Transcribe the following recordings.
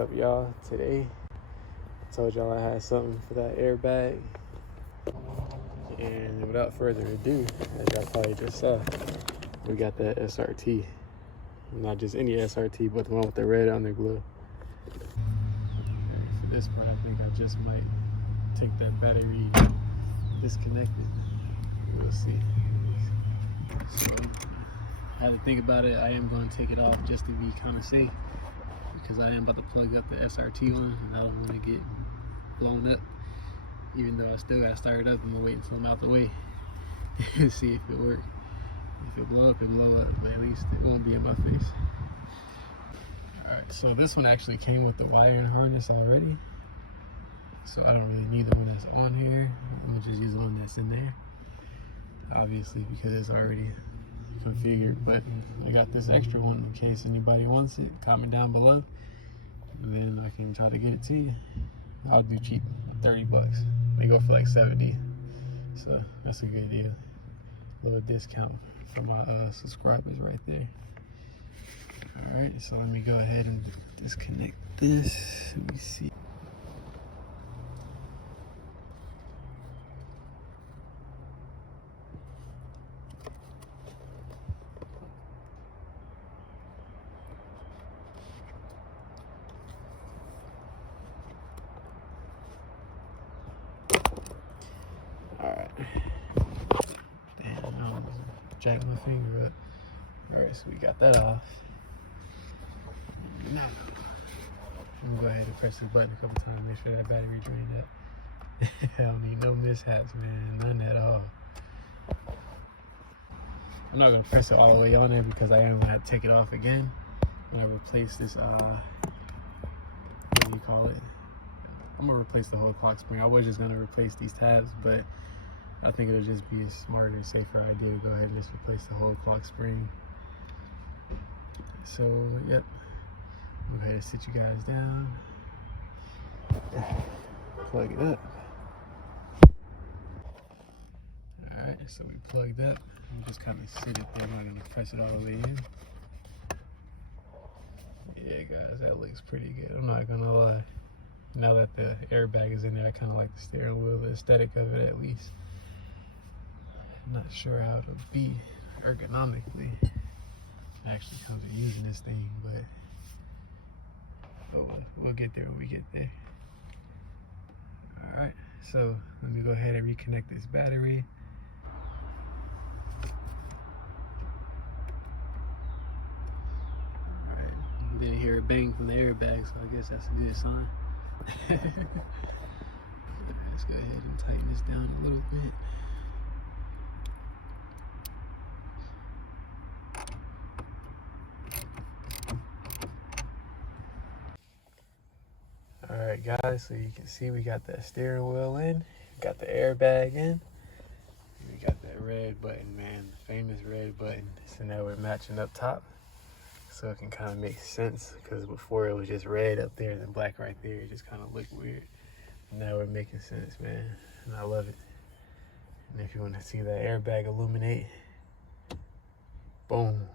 up, y'all? Today I told y'all I had something for that airbag, and without further ado, as y'all probably just saw, we got that SRT. Not just any SRT, but the one with the red underglow. For this part, I think I just might take that battery disconnected. We'll see. So I had to think about it. I am going to take it off just to be kind of safe, because I am about to plug up the SRT one, and I don't want to get blown up. Even though I still got to start it up, I'm gonna wait until I'm out the way to see if it works. If it blow up, it blow up, but at least it won't be in my face. Alright, so this one actually came with the wire and harness already, so I don't really need the one that's on here. I'm gonna just use the one that's in there, obviously, because it's already configured. But I got this extra one in case anybody wants it. Comment down below, and then I can try to get it to you. I'll do cheap, 30 bucks. They go for like 70, so that's a good deal. Little discount for my subscribers right there. All right, so let me go ahead and disconnect this. Let me see. Alright. Damn, no, jack my finger up. Alright, so we got that off. Now, I'm gonna go ahead and press this button a couple times, make sure that battery drained up. I don't need no mishaps, man, none at all. I'm not gonna press it all the way on there because I am gonna have to take it off again when I replace this, what do you call it? I'm gonna replace the whole clock spring. I was just gonna replace these tabs, but I think it'll just be a smarter and safer idea to go ahead and just replace the whole clock spring. So, yep. Go ahead and sit you guys down. Plug it up. Alright, so we plugged up. I'm just kind of sit it there. I'm not gonna press it all the way in. Yeah, guys, that looks pretty good. I'm not gonna lie. Now that the airbag is in there, I kind of like the steering wheel, the aesthetic of it at least. I'm not sure how it'll be ergonomically. It actually comes with using this thing, but we'll get there when we get there. Alright, so let me go ahead and reconnect this battery. Alright, didn't hear a bang from the airbag, so I guess that's a good sign. Let's go ahead and tighten this down a little bit. Alright guys, so you can see we got that steering wheel in, got the airbag in, we got that red button, man, the famous red button. So now we're matching up top, so it can kind of make sense, because before it was just red up there and then black right there. It just kind of looked weird. Now we're making sense, man, and I love it. And if you want to see that airbag illuminate, boom.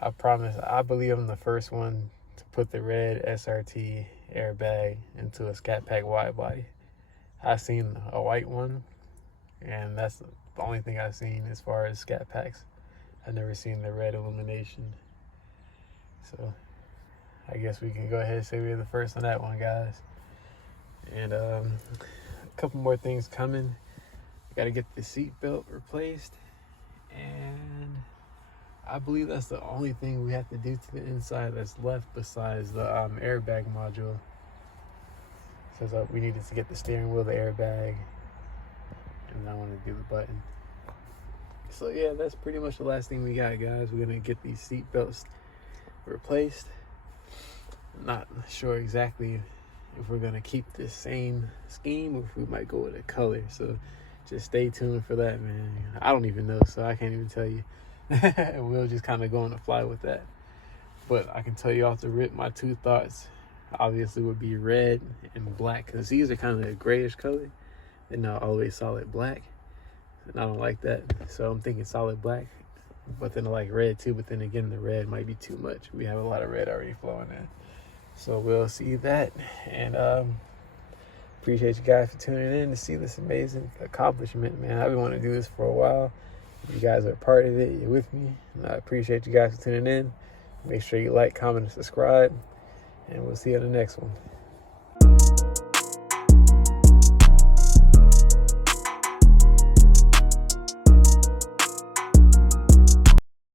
I promise, I believe I'm the first one to put the red SRT airbag into a Scatpack Widebody. I've seen a white one, and that's the only thing I've seen as far as Scatpacks. I've never seen the red illumination. So I guess we can go ahead and say we're the first on that one, guys. And a couple more things coming. Got to get the seat belt replaced, and I believe that's the only thing we have to do to the inside that's left besides the airbag module. So we needed to get the steering wheel, the airbag, and I want to do the button. So yeah, that's pretty much the last thing we got, guys. We're gonna get these seat belts replaced. I'm not sure exactly if we're gonna keep the same scheme or if we might go with a color. So just stay tuned for that, man. I don't even know, so I can't even tell you. We'll just kind of go on the fly with that. But I can tell you off the rip, my two thoughts obviously would be red and black, because these are kind of a grayish color and not always solid black, and I don't like that. So I'm thinking solid black, but then I like red too, but then again the red might be too much. We have a lot of red already flowing in. So we'll see that. And appreciate you guys for tuning in to see this amazing accomplishment, man. I've been wanting to do this for a while. You guys are a part of it. You're with me. And I appreciate you guys for tuning in. Make sure you like, comment, and subscribe. And we'll see you in the next one.